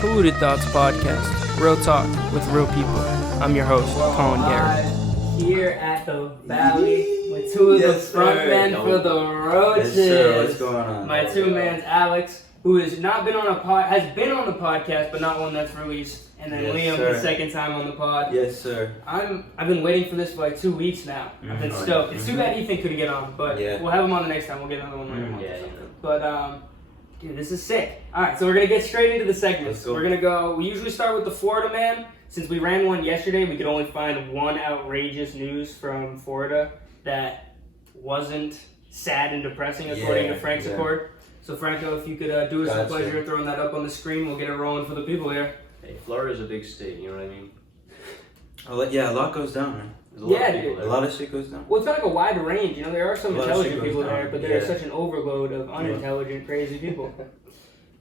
Polluted Thoughts Podcast, real talk with real people. I'm your host, Colin Garrett. Here at the Valley with two of the frontmen for the Roaches. Yes, sir. What's going on? My two mans, Alex, who has not been on has been on the podcast, but not one that's released. And then Liam, the second time on the pod. Yes, sir. I've been waiting for this for like 2 weeks now. I've been stoked. It's too bad Ethan couldn't get on, but we'll have him on the next time. We'll get another one later. But dude, this is sick. All right, so we're gonna get straight into the segments. We're gonna go. We usually start with the Florida man. Since we ran one yesterday, we could only find one outrageous news from Florida that wasn't sad and depressing, according to Frank's Accord. So Franco, if you could do us the pleasure of throwing that up on the screen, we'll get it rolling for the people here. Hey, Florida's a big state, you know what I mean? A lot goes down, man. Dude. A lot of shit goes down. Well, it's got like a wide range. You know, there are some intelligent people there, but there's such an overload of unintelligent, crazy people.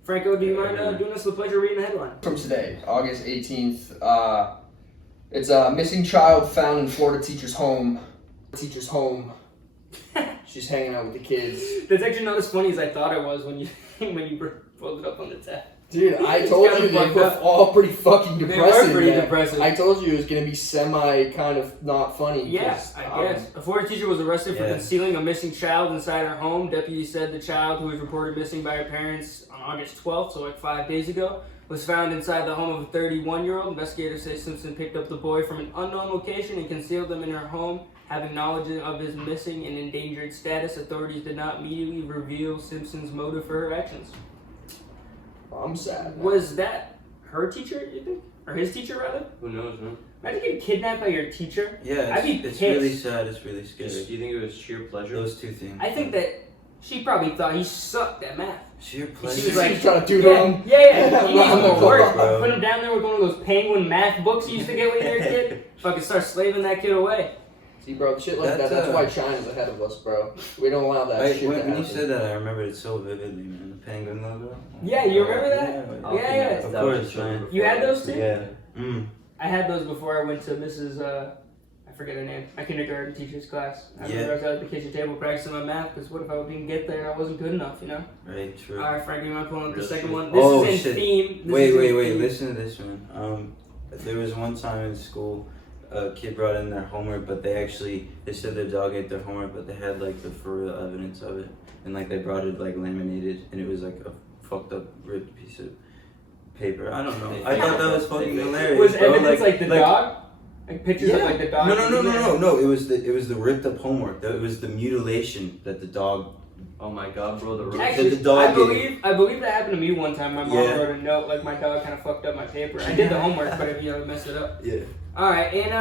Franco, do you mind doing us the pleasure of reading the headline? From today, August 18th, it's a missing child found in Florida teacher's home. She's hanging out with the kids. That's actually not as funny as I thought it was when you pulled it up on the tab. Dude, I told you they were all pretty fucking depressing. They were pretty depressing. I told you it was going to be semi kind of not funny. Yes, I guess. A Florida teacher was arrested for concealing a missing child inside her home. Deputies said the child, who was reported missing by her parents on August 12th, so like 5 days ago, was found inside the home of a 31-year-old. Investigators say Simpson picked up the boy from an unknown location and concealed him in her home. Having knowledge of his missing and endangered status, authorities did not immediately reveal Simpson's motive for her actions. I'm sad. Was that her teacher, you think? Or his teacher, rather? Who knows, man? Imagine getting kidnapped by your teacher. Yeah, I'd be it's pissed. really sad. It's really scary. Do you think it was sheer pleasure? Those two things. I think that she probably thought he sucked at math. Sheer pleasure. She was like, trying to do them. Yeah. He Around the work. world. Put him down there with one of those penguin math books you used to get when you were a kid. Fucking start slaving that kid away. See, bro, shit like that's why China's ahead of us, bro. We don't allow that shit to happen. When you said that, I remember it so vividly, man. The penguin logo. Yeah, you remember that? Yeah. Of course, man. You had those too? Yeah. I had those before I went to Mrs. I forget her name, my kindergarten teacher's class. I remember I was at the kitchen table practicing my math, because what if I didn't get there and I wasn't good enough, you know? Right, true. Alright, Frank, you want to pull up the second one? This is in theme. Wait, listen to this one. There was one time in school, a kid brought in their homework, but they said their dog ate their homework, but they had like the for real evidence of it, and like they brought it like laminated, and it was like a fucked up ripped piece of paper. I don't know. I thought that was fucking hilarious. Was evidence like the dog? Like pictures of like the dog? No. It was the ripped up homework. It was the mutilation that the dog. Oh my god, bro, Actually, the dog I believe that happened to me one time. My mom wrote a note like my dog kind of fucked up my paper. I did the homework, but it messed it up. Yeah. Alright, and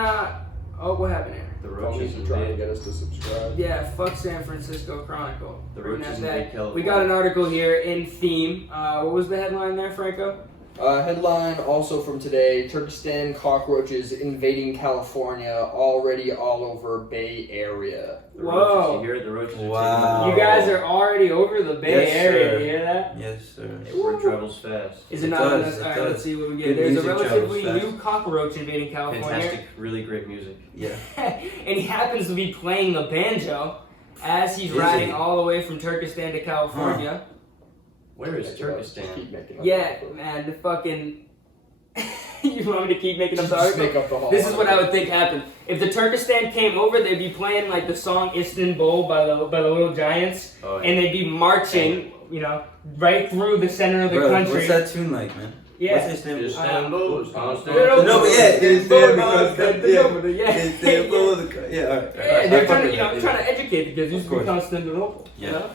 what happened here? The Roaches are trying to get us to subscribe. Yeah, fuck San Francisco Chronicle. The Roaches in California. We got an article here in theme. What was the headline there, Franco? Headline also from today: Turkestan cockroaches invading California, already all over Bay Area. Whoa! You hear it? The Roaches Wow. You guys are already over the Bay Area. Sir. You hear that? Yes, sir. Word travels fast. Is it not? Alright, let's see what we get. There's a relatively new cockroach invading California. Fantastic, really great music. Yeah. And he happens to be playing the banjo as he's riding all the way from Turkestan to California. Where is Turkestan? Yeah, man, the fucking... You want me to keep making up the article? Make up the whole This is what I would think happened. If the Turkestan came over, they'd be playing like the song Istanbul by the Little Giants, and they'd be marching, you know, right through the center of the country. What's that tune like, man? Yeah. What's his name? Istanbul. Yeah, they're trying to, trying to educate the kids. Used to be Constantinople. Yeah. You know?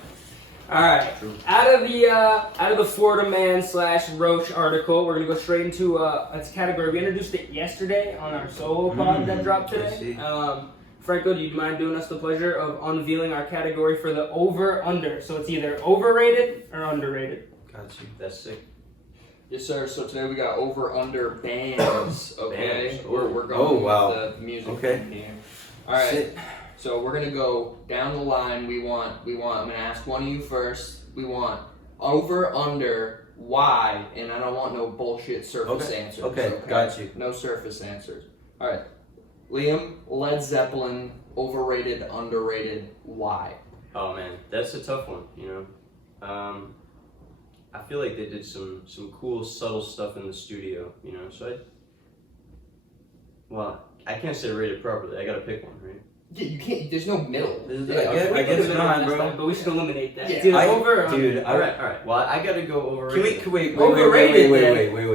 All right. Out of the Florida man / Roach article, we're gonna go straight into its category. We introduced it yesterday on our solo pod that dropped today. Franco, do you mind doing us the pleasure of unveiling our category for the over/under? So it's either overrated or underrated. Got you. That's sick. Yes, sir. So today we got over/under bands. Okay, Bands. we're going with the music. Okay. Here. All right. So we're gonna go down the line. We want. I'm gonna ask one of you first. We want over/under why, and I don't want no bullshit surface answers. Okay, got you. No surface answers. All right. Liam, Led Zeppelin, overrated, underrated, why? Oh man, that's a tough one. You know, I feel like they did some cool, subtle stuff in the studio, you know. So I can't say rated properly. I gotta pick one, right? Yeah, you can't. There's no middle. I guess not, bro. But we should eliminate that. Yeah. It's either over or under. Dude, All right. Well, I gotta go overrated. Wait.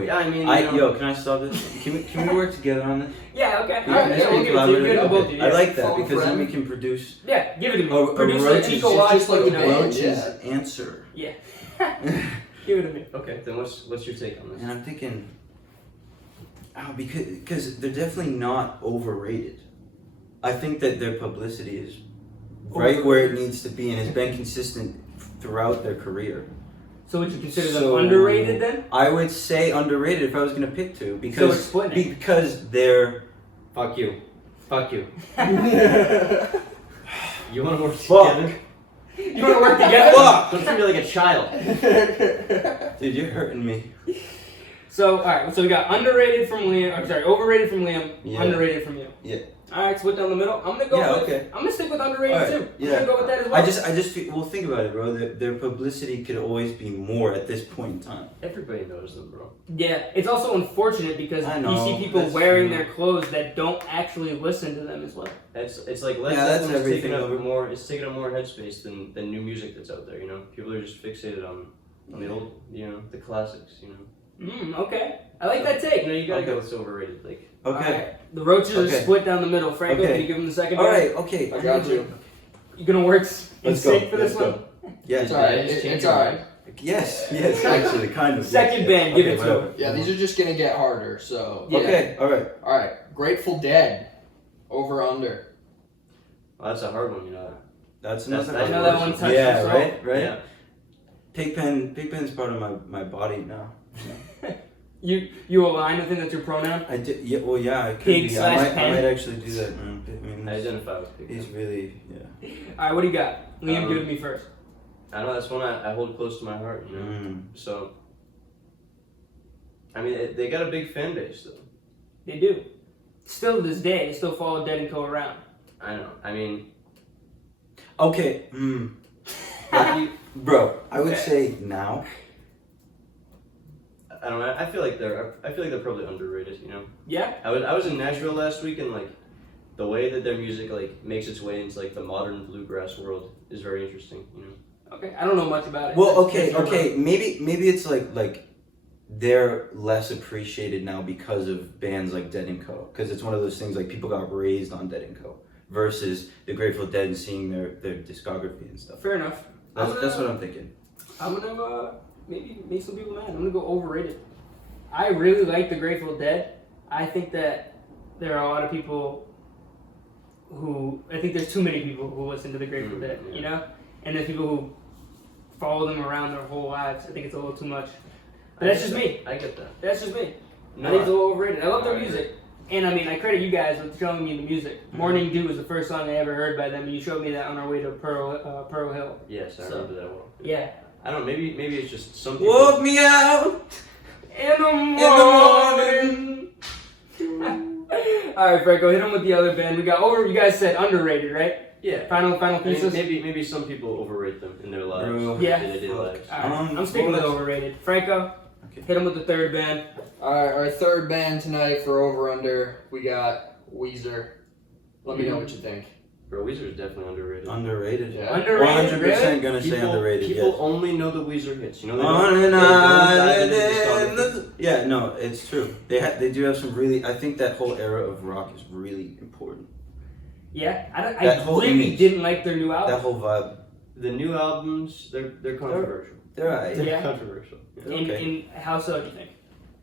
Yeah, I mean, Yo, can I stop this? Can we work together on this? Yeah, okay. Yeah, Alright, let's we'll be give it to you. Give it to collaborative. both of you. I like that Follow because then friend. we can produce Yeah, give it to me. a Produce Roaches, the Eco Watch, just like you the know. Roaches. Roaches answer. Yeah. Give it to me. Okay, then what's your take on this? And I'm thinking, because they're definitely not overrated. I think that their publicity is right where it needs to be and has been consistent throughout their career. So would you consider them underrated then? I would say underrated if I was going to pick two So we're splitting it. because they're Fuck you. You want to work Fuck. together? You want to work together? Fuck. Don't treat me like a child. Dude, you're hurting me. So, alright, so we got underrated from Liam, I'm sorry, overrated from Liam, Yeah. underrated from you. Yeah. Alright, split down the middle. I'm gonna go Yeah, with, okay. I'm gonna stick with underrated Alright, too. yeah. I'm gonna go with that as well. I just feel, well, think about it, bro. Their publicity could always be more at this point in time. Everybody knows them, bro. Yeah, it's also unfortunate because I you know, see people that's wearing true. their clothes that don't actually listen to them as well. It's like Led Yeah, that's Zeppelin is everything taking up over. more. It's taking up more headspace than new music that's out there. You know, people are just fixated on the old, you know, the classics. You know. Okay. I like that You take. know, you gotta Okay. go with overrated. Like, Okay. Alright, the Roaches are Okay. split down the middle. Franco, Okay. can you give him the second All one? right. Okay. I got you. You gonna work in Let's go. sync for this Let's one? go. Yeah. It's alright. just change It's your alright. Yes. Actually, kind of. Second yes, band, give it to whatever. him. Yeah, these are just gonna get harder. So Yeah. Okay. All right. All right. Grateful Dead. Over under. oh, that's a hard one. You know. That's That's- another. I know that one touched Yeah. your soul. Right. Yeah. Pigpen's part of my body now. You align with him, that's your pronoun? I did. Yeah. Well, yeah. It could Pig be. slash I pen? might actually do that, man. I mean, I identify with people. he's really. Yeah. Alright, what do you got? Liam, give it to me first. I know that's one I hold close to my heart. You know. Mm. So. I mean, they got a big fan base though. They do. Still to this day, they still follow Dead and Co around. I know. I mean, Okay. Bro, I would Okay. say now. I don't know. I feel like they're probably underrated. You know. Yeah? I was in Nashville last week and like the way that their music like makes its way into like the modern bluegrass world is very interesting. You know. Okay, I don't know much about it. Well, That's- okay. Maybe it's like they're less appreciated now because of bands like Dead and Co. Because it's one of those things like people got raised on Dead and Co. Versus the Grateful Dead and seeing their discography and stuff. Fair enough. That's what I'm thinking. I'm gonna maybe make some people mad. I'm gonna go overrated. I really like the Grateful Dead. I think that there are a lot of people I think there's too many people who listen to the Grateful Dead, yeah. you know? And there's people who follow them around their whole lives. I think it's a little too much. But that's just me. I get that. That's just me. No, I think it's a little overrated. I love their I agree. music. And I mean, I credit you guys with showing me the music. Morning Dew was the first song I ever heard by them, and you showed me that on our way to Pearl Hill. Yes, I So, remember that well. Yeah. I don't know. Maybe it's just some people. Woke me out. In the morning. All right, Franco, hit him with the other band. We got over. You guys said underrated, right? Yeah. Final I mean, pieces. maybe some people overrate them in their lives. Bro. Yeah. In their daily lives. All right, I'm sticking with overrated. Franco, Okay. hit him with the third band. All right. Our third band tonight for over under. We got Weezer. Let me know what you think. Bro, Weezer is definitely underrated. Underrated. Yeah. Underrated, 100% gonna say underrated. People Yes. only know the Weezer hits. You know, On they and don't dive into the on. discography. Yeah, no, it's true. They do have some really. I think that whole era of rock is really important. Yeah, That I whole really image. didn't like their new album. That whole vibe. The new albums, they're controversial. They're alright. Yeah. Controversial. Yeah. In how so do you think?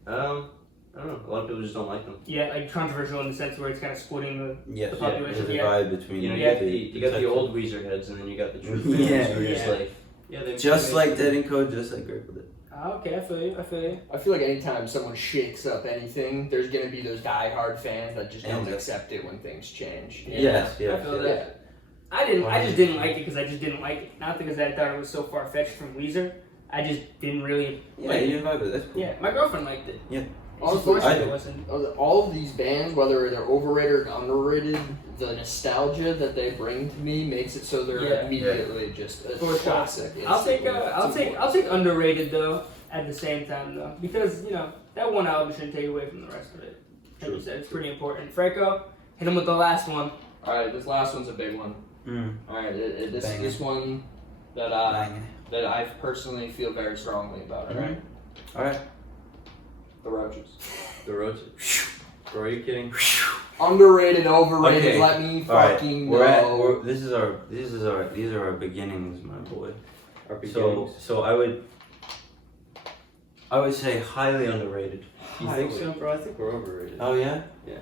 I don't know. A lot of people just don't like them. Yeah, like controversial in the sense where it's kind of splitting the. Yes, The yeah, population, there's a yeah. vibe between. You know, Yeah. you got the old Weezer heads, and then you got the true fans Yeah, who are just yeah. like, yeah, they Just like Dead and Co, just like Grateful Dead. Oh, okay, I feel you. I feel like anytime someone shakes up anything, there's gonna be those diehard fans that just don't And- accept it when things change. Yes, I yes, feel yes. that. I just didn't like it because I just didn't like it. Not because I thought it was so far fetched from Weezer. I just didn't really. Yeah, you didn't vibe with it. That's cool. Yeah, my girlfriend liked it. Yeah. Also, She forced me to listen. all of these bands, whether they're overrated or underrated, the nostalgia that they bring to me makes it so they're immediately just a classic. I'll take underrated though at the same time though, because that one album shouldn't take away from the rest of it. Like you said, it's pretty important. Franco, hit him with the last one. All right, this last one's a big one. All right, this one that I personally feel very strongly about. All right. All right. The Roaches. The Roaches. Bro, are you kidding? Underrated, overrated. Okay. Let me All fucking right. know. These are our beginnings, my boy. Our beginnings. So I would say highly underrated. You think so, bro? I think we're overrated. Oh yeah. Yeah.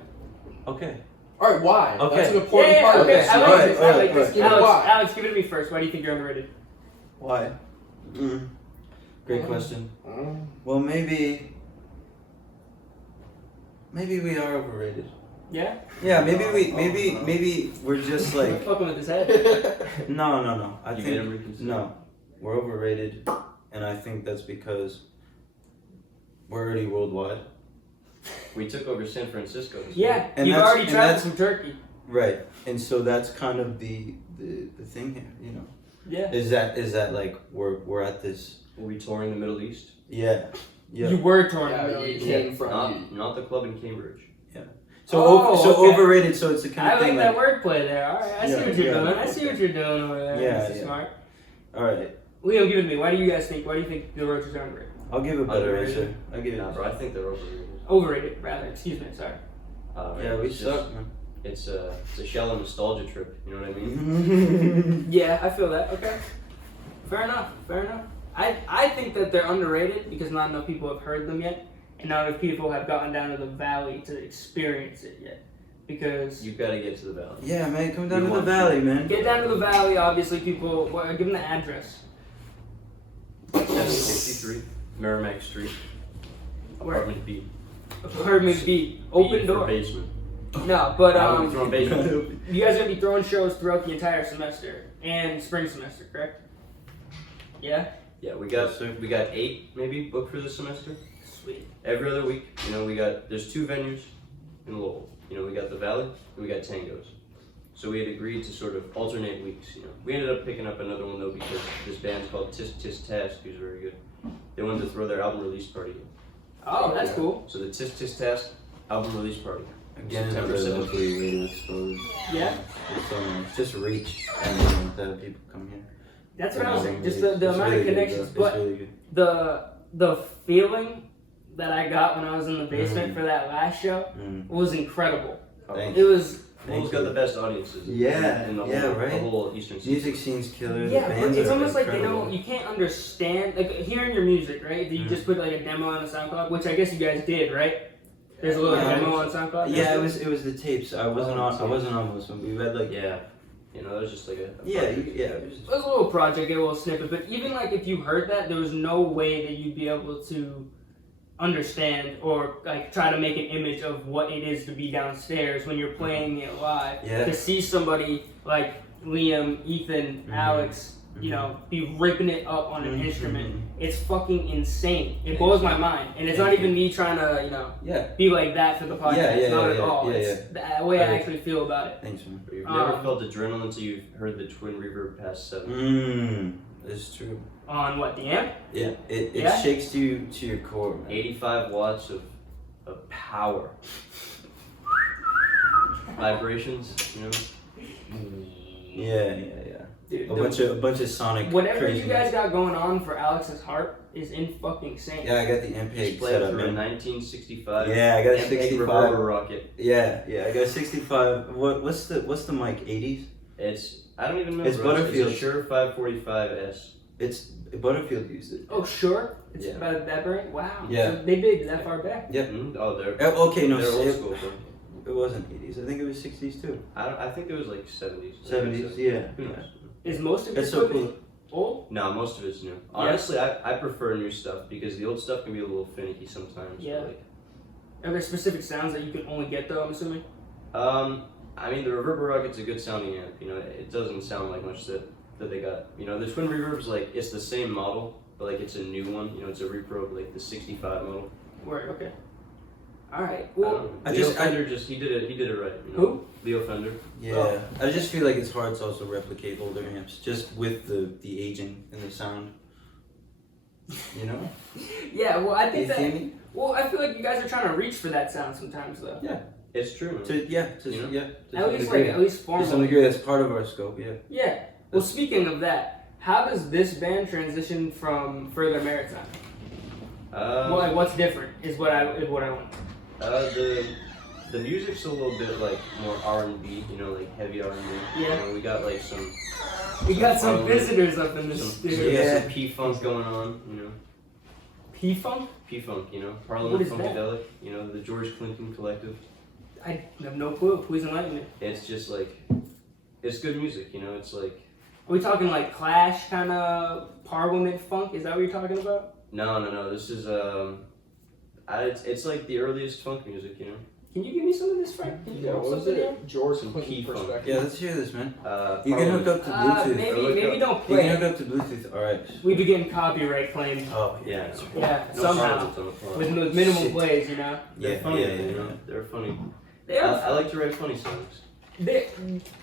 Okay. All right, why? Okay. That's an important part of okay. this. I like this. Give it why. Alex, give it to me first. Why do you think you're underrated? Why? Great question. Well, maybe we are overrated. Yeah. Yeah, maybe we're just like fucking with his head. No. I You think made him reconsider. no, we're overrated, and I think that's because we're already worldwide. We took over San Francisco. Yeah, And you've that's- already and traveled that's- some turkey. Right, and so that's kind of the thing here, Yeah. Is that like we're at this? Were we touring the Middle East? Yeah. You were torn. Yeah, you came from. Not the club in Cambridge. So Okay. overrated. So it's the kind I of like thing. that wordplay there. All right, I see what you're doing. I see okay. what you're doing over there. Yeah, This is smart. All right, Leo, give it to me. Why do you think the Roaches are underrated? I'll give a better Underrated? answer. I'll give it. Nah, bro, I think they're overrated. Overrated, rather. Excuse me. Sorry. Yeah, we it's suck, man. It's a shell and nostalgia trip. You know what I mean? Yeah, I feel that. Okay. Fair enough. I think that they're underrated because not enough people have heard them yet, and not enough people have gotten down to the valley to experience it yet. Because You've got to get to the valley. Yeah, man, come down We to the want valley, man. get down to the valley, obviously people give them the address. 763 Merrimack Street, Where? apartment B. Apartment B. Open B for door. basement. No, but I would be throwing basement. you guys are gonna be throwing shows throughout the entire semester and spring semester, correct? Yeah. Yeah, we got 8 maybe booked for this semester. Sweet. Every other week, there's 2 venues in Lowell. We got the Valley and we got Tangos. So we had agreed to sort of alternate weeks. We ended up picking up another one though because this band's called Tisk Tisk Task, who's very good. They wanted to throw their album release party. Oh, that's cool. So the Tisk Tisk Task album release party. Again, September another 7th. locally radio exposed. Yeah. It's so nice. Just reach and have people come here. That's what I was saying. It's Just the really amount good, of connections, bro. It's but really good. the feeling that I got when I was in the basement for that last show was incredible. Thank It was. Lowell's got the best audiences. Yeah, in the yeah, whole, right. The whole Eastern season. Music scene's killer. Yeah, the but bands it's are almost like incredible. you can't understand, like hearing your music, right? That you just put like a demo on a SoundCloud, which I guess you guys did, right? There's a little demo on SoundCloud. Yeah, it was the tapes. I wasn't on this one. We read like Yeah. It was just like a it was It was a little project, a little snippet, but even like if you heard that, there was no way that you'd be able to understand or like try to make an image of what it is to be downstairs when you're playing it live. Yeah. To see somebody like Liam, Ethan, Alex, be ripping it up on an instrument, it's fucking insane. It blows my mind, and it's not even me trying to be like that for the podcast. Not at all. It's the way I actually feel about it. Thanks, man. You've never felt adrenaline until you've heard the twin reverb past 7. It's true. On what, the amp? Yeah, it shakes you to your core, man. 85 watts of power. Vibrations, Yeah. Dude, A bunch of sonic. whatever craziness. you guys got going on for Alex's harp is in fucking sync. Yeah, I got the MPEG Just played set up, through a man. 1965. Yeah, I got a MPEG 65. reverber rocket. Yeah, I got a 65. What's the mic? 80s? I don't even remember. It's Butterfield. It's a Shure 545S. It's Butterfield used it. Oh, sure. It's Yeah. about that brand? Wow. Yeah. So they dig that far back. Yep. Oh, they're Okay, no, they're old it, school. Bro. it wasn't 80s. I think it was 60s too. I think it was like 70s. 70s, yeah. Who knows? Is most of It's it so cool. old? No, most of it's new. Honestly, I prefer new stuff because the old stuff can be a little finicky sometimes. Yeah. Like, Are there specific sounds that you can only get though, I'm assuming? I mean, the reverber rocket's a good sounding amp. It doesn't sound like much that they got. The twin reverb's like it's the same model, but like it's a new one. You know, it's a repro, like the '65 model. Word. Okay. All right. Well, Leo Fender he did it right. You know? Who? Leo Fender. Yeah, Oh. I just feel like it's hard to also replicate older amps, just with the aging and the sound. You know? yeah. Well, I think You feel that. me? Well, I feel like you guys are trying to reach for that sound sometimes, though. Yeah. It's true. Man. To You know? At least To some formally. degree, that's part of our scope. Yeah. Yeah. Well, speaking of that, how does this band transition from Further Maritime? Well, like, what's different is what I want. The music's a little bit like more R&B, you know, like heavy R&B. Yeah. You know, we got like some. We got some Parliament, visitors up in the studio. We got Yeah. some P-Funk going on, you know. P-Funk? P-Funk, you know. What Parliament is that? Funkadelic, you know, the George Clinton Collective. I have no clue. Please enlighten me. It's just like, it's good music, you know. It's like. Are we talking like Clash kind of Parliament funk? Is that what you're talking about? No. This is it's like the earliest funk music, you know. Can you give me some of this, Frank? Can you Yeah, give what was something it? George Some Clinton key funk. perspective. Yeah, let's hear this, man. You can Parliament. hook up to Bluetooth. Maybe don't You play can hook it. up to Bluetooth. All right. We'd be getting copyright claimed. Oh Yeah. Yeah, No somehow. Parliament on the front. With minimal Shit. plays, you know? They're Yeah, funny, yeah, you yeah. know. They're funny. They're, I like to write funny songs.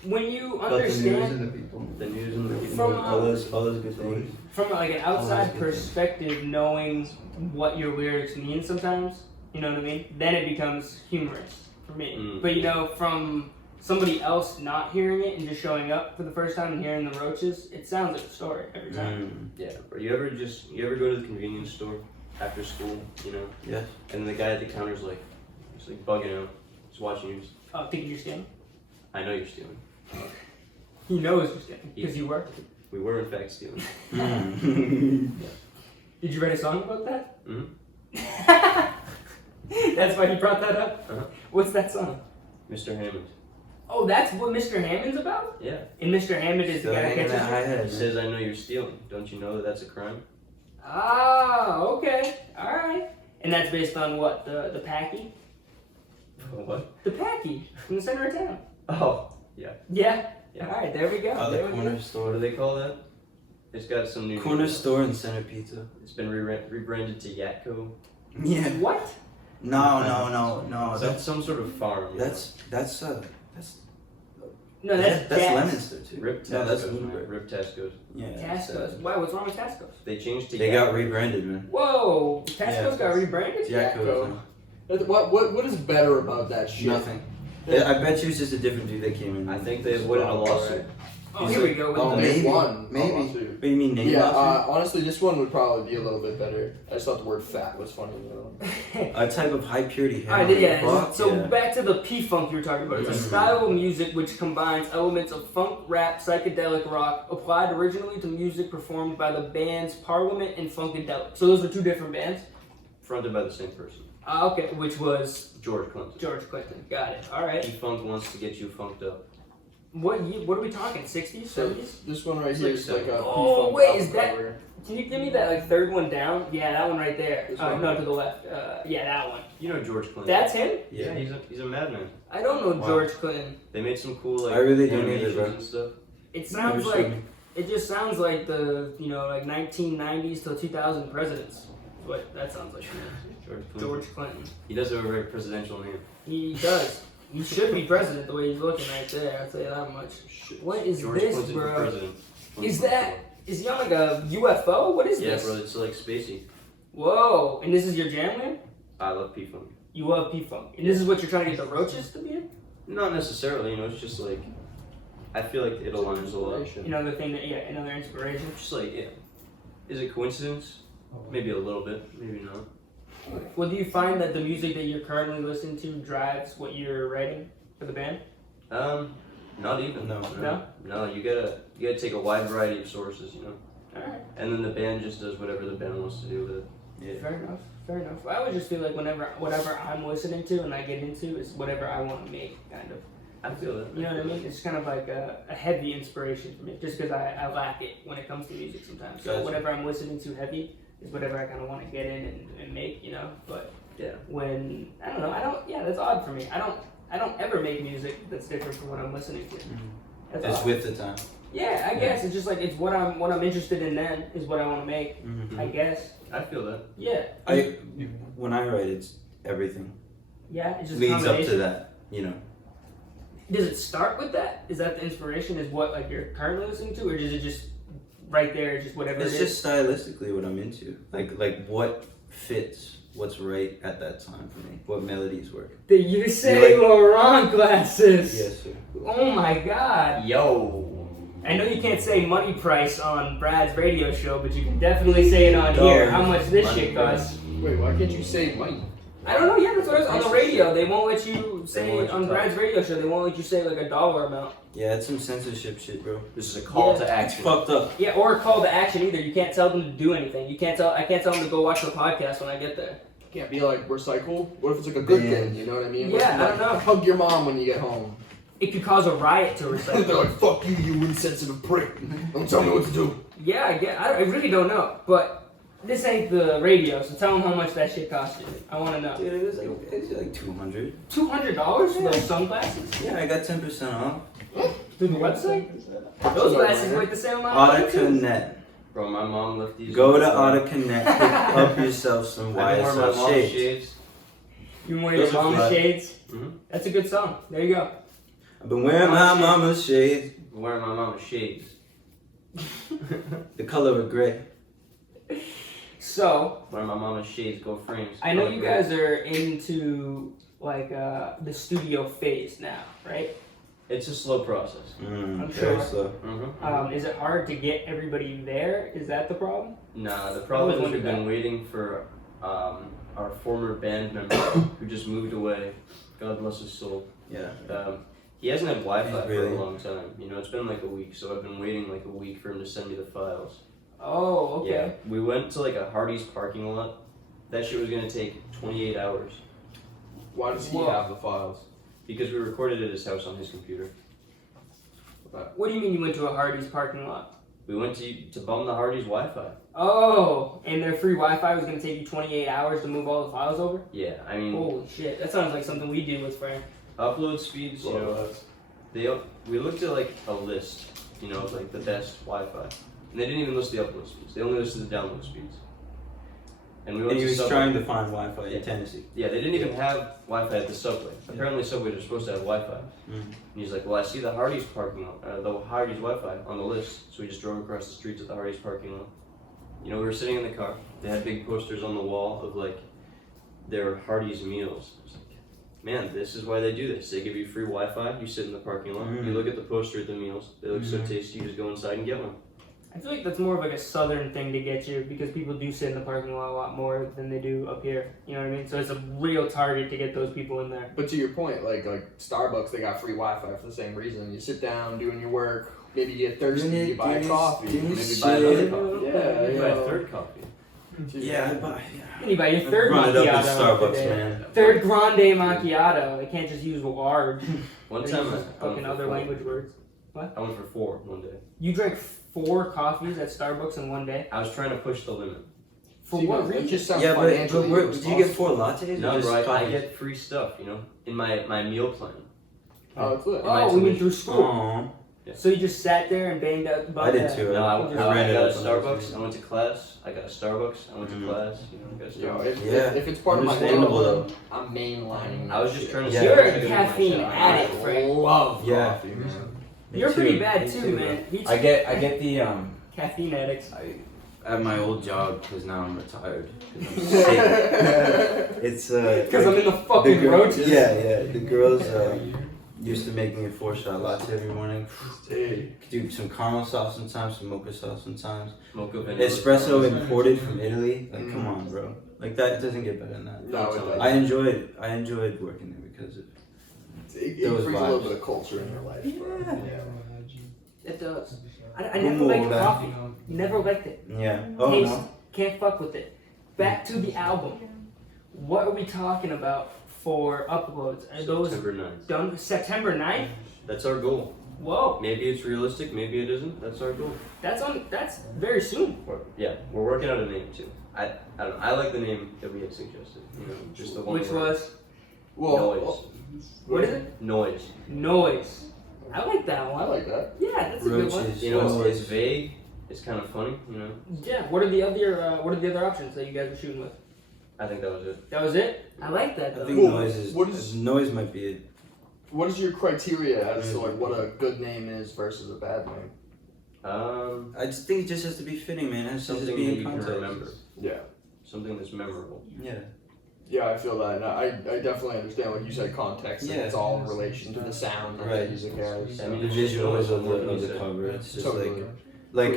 when you About the news understand and the people. The news and the people. From, all those good things. from like an outside good. perspective, knowing what your lyrics mean sometimes, you know what I mean? Then it becomes humorous for me. Mm. But you know, from somebody else not hearing it and just showing up for the first time and hearing the Roaches, it sounds like a story every time. Yeah, bro. You ever go to the convenience store after school, you know, Yes. and the guy at the counter's like, just like bugging out, just watching you. Oh, thinking you're stealing? I know you're stealing. He knows you're stealing because you were. We were in fact stealing. Did you write a song about that? Mhm. That's why he brought that up? Uh-huh. What's that song? Mr. Hammond. Oh, that's what Mr. Hammond's about? Yeah. And Mr. Hammond is the Still guy that hanging catches that you? high He head. says, "I know you're stealing. Don't you know that that's a crime?" Ah, okay. Alright. And that's based on what? The Packy? What? The Packy from the center of town. Oh, Yeah? Yeah. Alright, there we go. Oh, There the we corner go. what store. do they call that? It's got some new Corner name. store and center pizza. It's been rebranded to Yatco. Yeah. What? No. That's some sort of farm. You That's No, that's that's Jack's. Lemonster too. know? Rip No, that's Tasco's, man. Blueberry. Rip Tasco's. Yeah. Tasco's. Why? What's wrong with Tasco's? They changed to They Yatco. got rebranded, man. Whoa! Tasco's got rebranded? Jacko. What is better about that shit? Nothing. I bet you it's just a different dude that came in. I think they avoided a lawsuit. Oh, here we go with Oh, the maybe. one. Maybe. Oh, two. What do you mean name Yeah, lawsuit? honestly, this one would probably be a little bit better. I just thought the word fat was funny. A type of high purity hair. Alright, yeah. Fuck, So yeah. back to the P-Funk you were talking about. It's a Mhm. style of music which combines elements of funk, rap, psychedelic rock, applied originally to music performed by the bands Parliament and Funkadelic. So those are two different bands? Fronted by the same person. Okay, which was George Clinton. George Clinton. Got it. Alright. P-Funk wants to get you funked up. What are we talking? 60s? So 70s? this one right It's here like is like a Oh, P-Funk wait, album is that- cover. Can you give me that like third one down? Yeah, that one right there. This one? No, to the left. Yeah, that one. You know George Clinton. That's him? Yeah, he's a madman. I don't know Wow. George Clinton. They made some cool like I really don't animations either, bro. and stuff. It sounds Never like showed me. it just sounds like the like 1990s till 2000 presidents. What that sounds like. George Clinton. George Clinton. He does have a very presidential name. He does. He should be president the way he's looking right there. I'll tell you that much. What is George this, Clinton for bro? president. Is he on like a UFO? What is Yeah, this? bro. It's like spacey. Whoa! And this is your jam land? I love P-Funk. You love P-Funk. And this is what you're trying to get the Roaches to be in? Not necessarily, you know. It's just like I feel like it aligns a lot. Another thing another inspiration. Just like yeah. Is it coincidence? Maybe a little bit. Maybe not. Well, do you find that the music that you're currently listening to drives what you're writing for the band? Not even. No? No, you gotta take a wide variety of sources, you know. Alright. And then the band just does whatever the band wants to do with it. Yeah. Fair enough. I would just feel like whatever I'm listening to and I get into is whatever I want to make, kind of. I feel that. You know what I mean? It's kind of like a heavy inspiration for me, just because I lack it when it comes to music sometimes. So Gotcha. whatever I'm listening to heavy is whatever I kind of want to get in and make, you know? But Yeah. when, I don't know, that's odd for me. I don't ever make music that's different from what I'm listening to. That's It's odd. with the time. Yeah, I guess it's just like it's what I'm interested in. Then is what I want to make. Mm-hmm. I guess. I feel that. Yeah. When I write, it's everything. Yeah, it's just leads up to that. Does it start with that? Is that the inspiration? Is what like you're currently listening to, or does it just right there, just whatever? It's just stylistically what I'm into. Like what fits, what's right at that time for me. What melodies work. The You Say Laurent glasses. Yes, sir. Oh my God. Yo. I know you can't say money price on Brad's radio show, but you can definitely say it on here. How much this shit costs? Wait, why can't you say money? I don't know. Yeah, that's what I was on the radio. They won't let you say on Brad's radio show. They won't let you say like a dollar amount. Yeah, it's some censorship shit, bro. This is a call to It's action. fucked up. Yeah, or a call to action either. You can't tell them to do anything. I can't tell them to go watch the podcast when I get there. Can't be like recycle. What if it's like a good Yeah. thing? You know what I mean? Yeah, I don't know. Hug your mom when you get home. It could cause a riot to They're recycle. like, "Fuck you, you insensitive prick! Don't tell me what to do." Yeah, I really don't know. But this ain't the radio, so tell them how much that shit cost you. I want to know. Dude, it's like $200. $200 for those sunglasses? Yeah, I got 10% off. Through the website? Those glasses worth the same amount of money too. AutoConnect. Bro, my mom left these. Go to AutoConnect. Pick up yourself some I've been wearing my YSL mom's shades. shades. You wear your Those are mama's fly. shades? Mhm. That's a good song. There you go. I've been wearing my mama's shades. I'm wearing my mama's shades. The color of gray. So, Wearing my mama's shades, go frames. I know you guys are into like the studio phase now, right? It's a slow process. I'm Very sure. slow. Mm-hmm. Is it hard to get everybody there? Is that the problem? Nah, the problem is wondered we've been that. waiting for our former band member who just moved away. God bless his soul. Yeah. He hasn't had Wi-Fi He's really- for a long time. You know, it's been like a week, so I've been waiting like a week for him to send me the files. Oh, okay. Yeah, we went to like a Hardee's parking lot. That shit was gonna take 28 hours Why does he Whoa. have the files? because we recorded at his house on his computer. What do you mean you went to a Hardee's parking lot? We went to bum the Hardee's Wi-Fi. Oh, and their free Wi-Fi was going to take you 28 hours to move all the files over? Yeah, I mean, Holy shit, that sounds like something we do with Frank. upload speeds. You know, we looked at like a list. You know, of, like the best Wi-Fi, and they didn't even list the upload speeds. They only listed the download speeds. And we went And he to was Subway. trying to find Wi-Fi in Tennessee. Yeah, they didn't even have Wi-Fi at the Subway. Apparently, Subways are supposed to have Wi-Fi. Mm. And he's like, "Well, I see the Hardee's parking lot, the Hardee's Wi-Fi on the list." So we just drove across the street to the Hardee's parking lot. You know, we were sitting in the car. They had big posters on the wall of like their Hardee's meals. I was like, man, this is why they do this. They give you free Wi-Fi. You sit in the parking lot. Mm. You look at the poster at the meals. They look so tasty. You just go inside and get one. I feel like that's more of like a southern thing to get you because people do sit in the parking lot a lot more than they do up here. You know what I mean? So it's a real target to get those people in there. But to your point, like Starbucks, they got free Wi-Fi for the same reason. You sit down doing your work. Maybe you get thirsty. You buy a coffee. Give me Maybe shit. buy another shit. coffee. You Yeah, buy yeah. a third coffee. Yeah, I buy. You buy your third Run it up at macchiato. Starbucks, today. man. Third grande macchiato. They can't just use large. One They time, use I went fucking for other 4. language words. I went for 4 one day. You drank 4 coffees at Starbucks in one day? I was trying to push the limit. For See, what it reason? just sounds Yeah, but financially where, did you get 4 lattes? No, or just bro, I coffee? get free stuff, you know, in my meal plan. Oh, it's lit. Oh, we went through school. Aw. So you just sat there and banged out the I did too. No, I just got ran it a up on Starbucks. those. I went to class. I got a Starbucks. I went to class. You know, I got a Yo, Starbucks. Yeah. if it's part of my Understandable, world, I'm mainlining. I was that just shit. trying to Yeah. see You're if I a could do my caffeine shit. addict, I Frank. love Yeah. coffee, man. Me You're too. pretty bad Me too, bro. man. I get the Caffeine addicts. at my old job because now I'm retired. 'Cause I'm sick. It's Because I'm in the fucking Roaches. Yeah, the girls used to make me a 4-shot latte every morning. Hey. Could do some caramel sauce sometimes, some mocha sauce sometimes. Mocha vanilla. Espresso imported from Italy. Like, come on, bro. Like that doesn't get better than that. No, it doesn't. I enjoyed working there because of It those brings a little vibes. bit of culture in your life. Bro. It does. I never liked coffee. Never liked it. yeah. Oh Taste, no. can't fuck with it. Back to the album. What are we talking about for uploads? Are those September 9th. done September 9th? That's our goal. Whoa, Maybe it's realistic. Maybe it isn't. That's our goal. that's very soon. We're working out a name too. I don't know. I like the name that we had suggested. You know, just the one. Which word. was Noise. what is it? Noise. Noise. I like that one. I like that. Yeah, that's a good one. Roaches. You know, it's vague. It's kind of funny. You know. Yeah. What are the other options that you guys were shooting with? I think that was it. That was it. I like that though. I think noise might be it. What is your criteria as to like what a good name is versus a bad name? I just think it just has to be fitting, man. It has to Something just be that in you can context. remember. Yeah. Something that's memorable. Yeah. Yeah, I feel that. And I definitely understand what you said, context. And Yeah. it's all in relation to the sound that the music has. I mean, The visuals of the cover. It's just Totally. like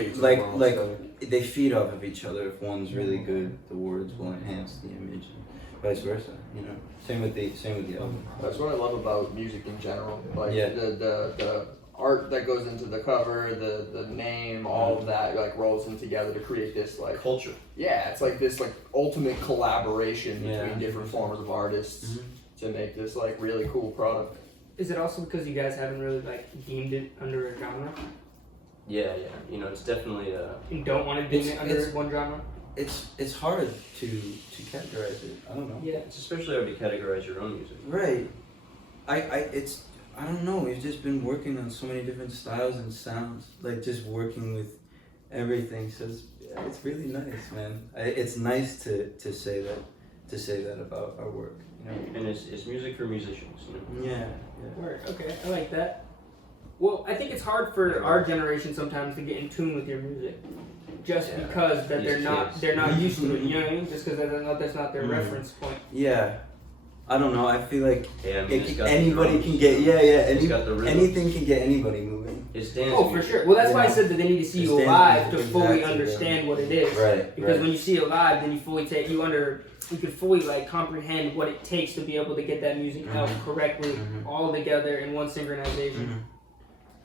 they feed off of each other. If one's really good, the words will enhance the image, and vice versa. You know, same with the album. That's what I love about music in general. Like Yeah. the art that goes into the cover, the name, all of that like rolls in together to create this like Culture. yeah, it's like this like ultimate collaboration Yeah. between different forms of artists to make this like really cool product. Is it also because you guys haven't really like deemed it under a genre? Yeah. You know, it's definitely You don't want to deem it under one genre? It's hard to categorize it. I don't know. Yeah. it's especially hard to categorize your own music. Right. I don't know. We've just been working on so many different styles and sounds. Like just working with everything. So it's really nice, man. It's nice to say that about our work. You know. And it's music for musicians. You know. Yeah. Word. Okay, I like that. Well, I think it's hard for our generation sometimes to get in tune with your music, just because that These they're not used to it. You know what I mean? Just because that's not their reference point. Yeah. I don't know. I feel like Yeah, I mean, it's got the anybody drums, can get It's got the rhythm. anything can get anybody moving. It's dance. Oh, for music. sure. Well, that's why I Yeah. said that they need to see It's you dance live to music, fully exactly, understand what it is. Right. Because right. when you see it live, then you fully you could fully like comprehend what it takes to be able to get that music out correctly, all together in one synchronization.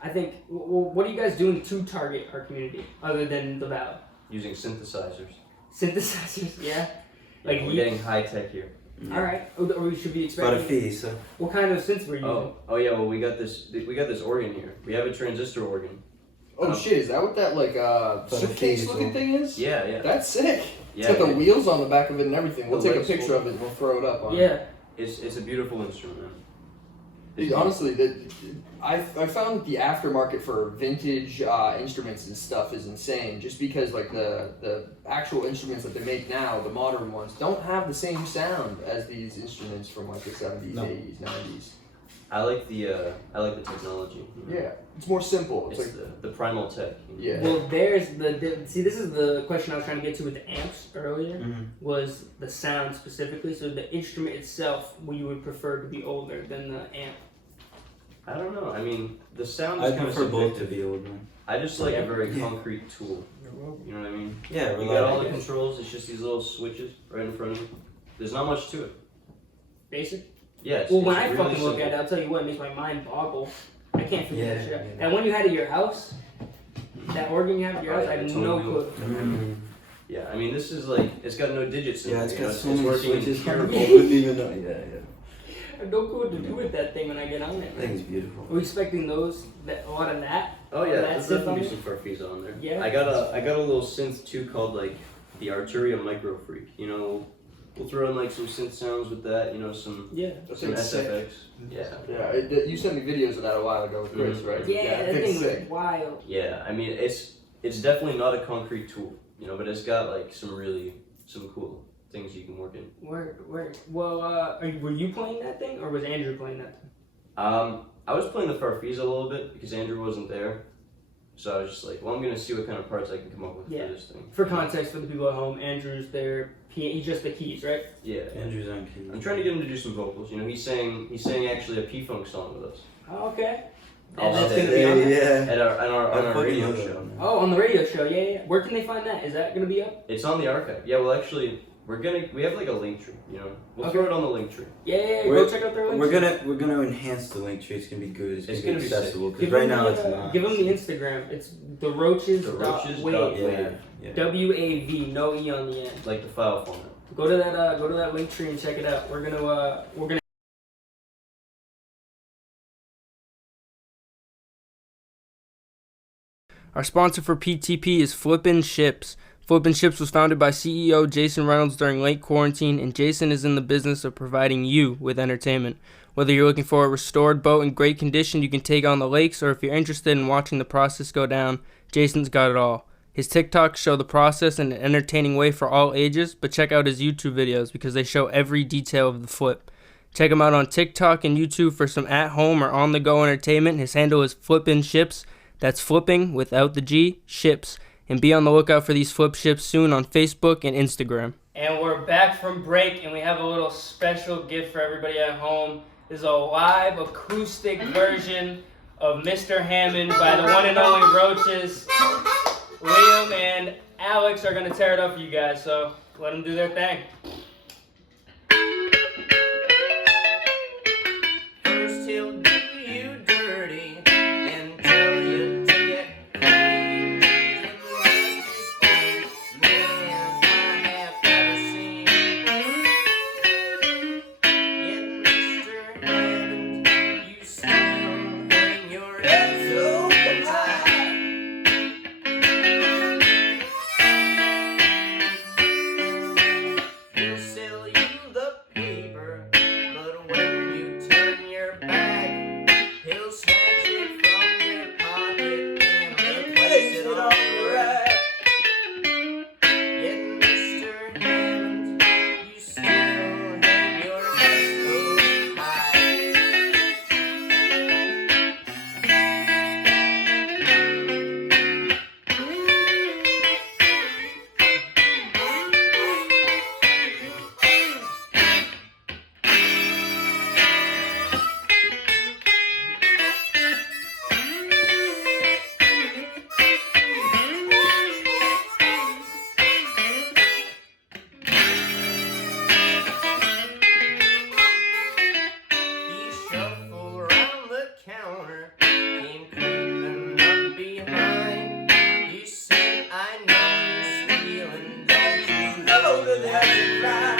I think. Well, what are you guys doing to target our community other than the Valley? Using synthesizers. Synthesizers, yeah. Like We're getting high tech here. All right, or we should be About a expecting. fee, so What kind of synths were you using? Oh yeah. Well, we got this organ here. We have a transistor organ. Oh shit, is that what that like a suitcase diesel. looking thing is? Yeah. That's sick. Yeah, It's got the it- wheels on the back of it and everything. We'll The take a legs picture full. of it and we'll throw it up on Yeah. It's a beautiful instrument, man. Dude, honestly, I found that the aftermarket for vintage instruments and stuff is insane. Just because like the actual instruments that they make now, the modern ones, don't have the same sound as these instruments from like the 70s, No. 80s, 90s. I like the technology. You know? Yeah, it's more simple. It's like the primal tech. You know? yeah. Well, there's see. This is the question I was trying to get to with the amps earlier. Was the sound specifically? So the instrument itself, we would prefer to be older than the amp. I don't know. I mean, the sound is I kind of prefer both to subjective. be old, man. I just like a very Yeah. concrete tool. You know what I mean? Yeah, You got all the reliable. controls. It's just these little switches right in front of you. There's not much to it. Basic. Yeah. It's, Well, it's when I really fucking look simple. at it, I'll tell you what, it makes my mind boggle. I can't figure that Yeah, shit out. yeah. And when you had it at your house, that organ you have at your house, I had no clue. Yeah, I mean, this is like it's got no digits in Yeah, it. it's you know, got so it's many working in switches. pure I wouldn't even know. Yeah. I have no clue what to do with that thing when I get on it. I think it's beautiful. Are we expecting a lot of that? Oh yeah, That's there's it on definitely it? some Farfisa on there. Yeah. I got a little synth too called like the Arturia Micro Freak. You know, we'll throw in like some synth sounds with that. You know, some Yeah. some That's sick. SFX. Yeah. Yeah, you sent me videos of that a while ago with Chris, right? Yeah, that thing's thing was wild. Yeah, I mean it's definitely not a concrete tool. You know, but it's got like some cool things you can work in. Word. Well, were you playing that thing, or was Andrew playing that thing? I was playing the Farfisa a little bit because Andrew wasn't there. So I was just like, well, I'm going to see what kind of parts I can come up with Yeah. for this thing. For context, for the people at home, Andrew's there. He's just the keys, right? Yeah. Andrew's on key. I'm trying to get him to do some vocals. You know, he's sang actually a P-Funk song with us. Oh, okay. Oh, And that's okay. gonna be on there? Yeah. At our fucking radio love show. that, man. Oh, on the radio show, yeah. Where can they find that? Is that gonna be up? It's on the archive. Yeah, well, actually, we have like a link tree. You know, we'll Okay. throw it on the link tree. Yeah. Go We're- check out their link. We're gonna enhance the link tree. It's gonna be good. It's gonna be sick. accessible. Because Give right them now the, it's not. Give them the Instagram. It's the Roaches. The Roaches. Wave. Yeah. WAV. No E on the end. Like the file format. Go to that link tree and check it out. We're gonna. Our sponsor for PTP is Flippin' Ships. Flip and Ships was founded by CEO Jason Reynolds during late quarantine, and Jason is in the business of providing you with entertainment. Whether you're looking for a restored boat in great condition you can take on the lakes, or if you're interested in watching the process go down, Jason's got it all. His TikToks show the process in an entertaining way for all ages, but check out his YouTube videos because they show every detail of the flip. Check him out on TikTok and YouTube for some at-home or on-the-go entertainment. His handle is Flippin' Ships. That's flipping without the G, ships. And be on the lookout for these flip ships soon on Facebook and Instagram. And we're back from break, and we have a little special gift for everybody at home. This is a live acoustic version of Mr. Hammond by the one and only Roaches. Liam and Alex are going to tear it up for you guys, so let them do their thing. First he'll do you dirty and tell you to get clean. The nicest man I have ever seen. Yet Mr. Hammond, you still hang your head so high. He'll sell you the paper, but when you turn your back, he'll snatch it from your pocket and replace it on the rack. Yet Mr. Hammond, you still hang your head so high. He shuffled around the counter, came creeping up behind. He said, I know you're stealing, don't you know that that's a crime?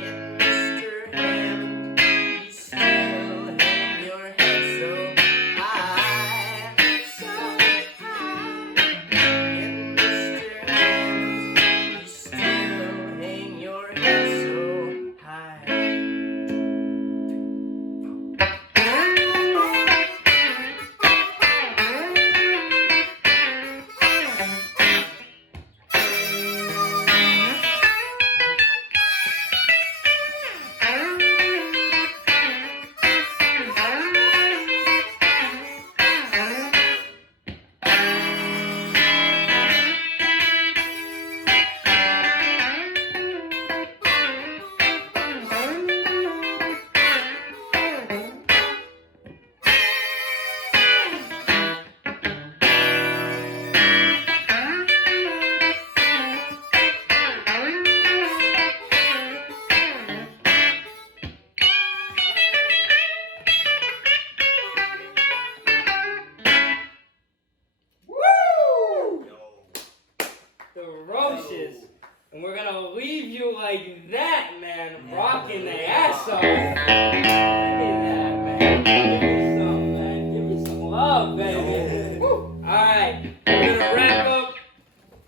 Yet Mr. Hammond, you still hang your head so high, so high. Yet Mr. Hammond, you still hang your head so high. The Roaches. And we're going to leave you like that, man. Rocking the ass off. Give me that, man. Give me some, man. Give me some love, baby. Woo. All right. We're going to wrap up.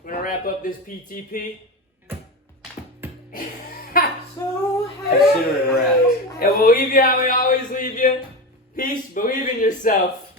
We're going to wrap up this PTP. So Considering wrapped. and we'll leave you how we always leave you. Peace. Believe in yourself.